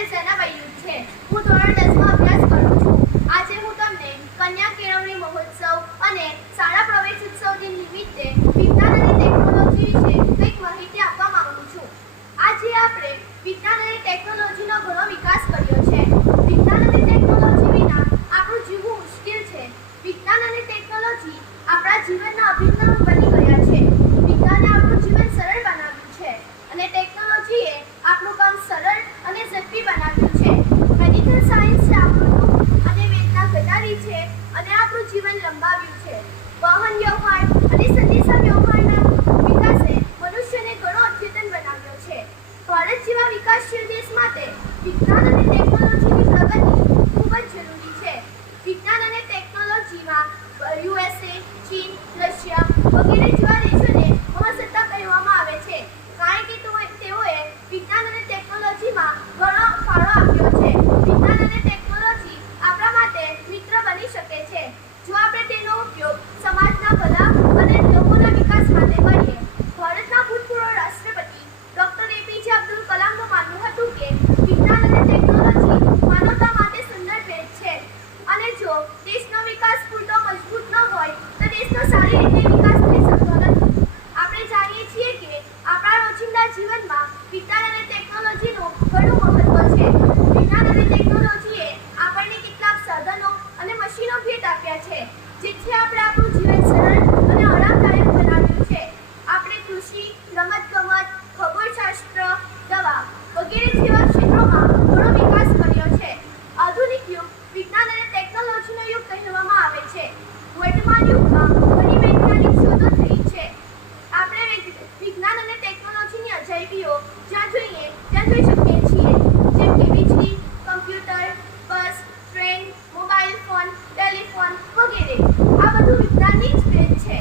મારે ઝેનબ અય્યુબ છે. હું ધોરણ 10માં અભ્યાસ કરું છું. આજે હું તમને કન્યા કેળવણી મહોત્સવ અને શાળા પ્રવેશોત્સવ દિન નિમિત્તે વિજ્ઞાન અને ટેકનોલોજી વિશે કંઈક માહિતી આપવા માંગુ છું. આજે આપણે વિજ્ઞાન અને ટેકનોલોજીનો ઘણો વિકાસ કર્યો છે. વિજ્ઞાન અને ટેકનોલોજી વિના આપણું જીવવું મુશ્કેલ છે. વિજ્ઞાન અને ટેકનોલોજી આપણા જીવનના અભિન્ન અંગ બની ગયા છે. વિજ્ઞાને આપણું જીવન સરળ બનાવ્યું છે અને ટેકનોલોજીએ આપણું કામ સરળ અને ઝડપી બનાવ્યું છે. મેડિકલ સાયન્સે આપણું દુઃખ અને વેદના ઘટાડી છે અને આપણું જીવન લંબાવ્યું છે. વાહન વ્યવહાર અને સંદેશા વ્યવહારના વિકાસે મનુષ્યને ઘણો અદ્યતન બનાવ્યો છે. ભારત જેવા વિકાસશીલ દેશ માટે વિજ્ઞાન અને ટેકનોલોજીની પ્રગતિ ખૂબ જ જરૂરી છે. વિજ્ઞાન અને ટેકનોલોજીમાં USA, ચીન, રશિયા વગેરે જેવા દેશોને મહાસત્તા કહેવામાં આવે છે, કારણ કે તેઓએ વિજ્ઞાન અને ટેકનોલોજીમાં ઘણો ફાળો આપ્યો છે. વિજ્ઞાન અને ટેકનોલોજી આપણા માટે મિત્ર બની શકે છે જો આપણે તેનો ઉપયોગ સમાજના ભલા અને લોકોના વિકાસ માટે કરીએ. ભારતના ભૂતપૂર્વ રાષ્ટ્રપતિ ડોક્ટર APJ અબ્દુલ કલામનું માનવું હતું કે વિજ્ઞાન અને ટેકનોલોજી માનવતા માટે સુંદર ભેટ છે અને જો દેશનો વિકાસ પૂરતો મજબૂત ન હોય તો દેશનો સારી રીતે વિકાસ થઈ શકતો નથી. આપણે જાણીએ છીએ કે આપણા રોજિંદા જીવનમાં વિજ્ઞાન અને ટેકનોલોજીનું ઘણું મહત્વ છે. વિજ્ઞાન અને ટેકનોલોજીએ આપણને કેટલાક સાધનો અને મશીનો ભેટ આપ્યા છે, જેથી આપણે આપણું જીવન સરળ અને આરામદાયક બનાવ્યું છે. આપણે કૃષિ, રમતગમત, ખગોળશાસ્ત્ર, દવા વગેરે જેવા ક્ષેત્રોમાં ઘણો વિકાસ કર્યો છે. આધુનિક યુગ વિજ્ઞાન અને ટેકનોલોજીનો યુગ કહેવામાં આવે છે. વર્તમાન યુગમાં ઘણી વૈજ્ઞાનિક શોધો થઈ છે. આપણે વિજ્ઞાન અને ટેકનોલોજીની અજાયબીઓ જ્યાં જોઈએ ત્યાં જોઈ શકીએ છીએ, જેમ કે વીજળી, કમ્પ્યુટર, બસ, ટ્રેન, મોબાઈલ ફોન, ટેલિફોન વગેરે. આ બધું વિજ્ઞાનની જ દેન છે.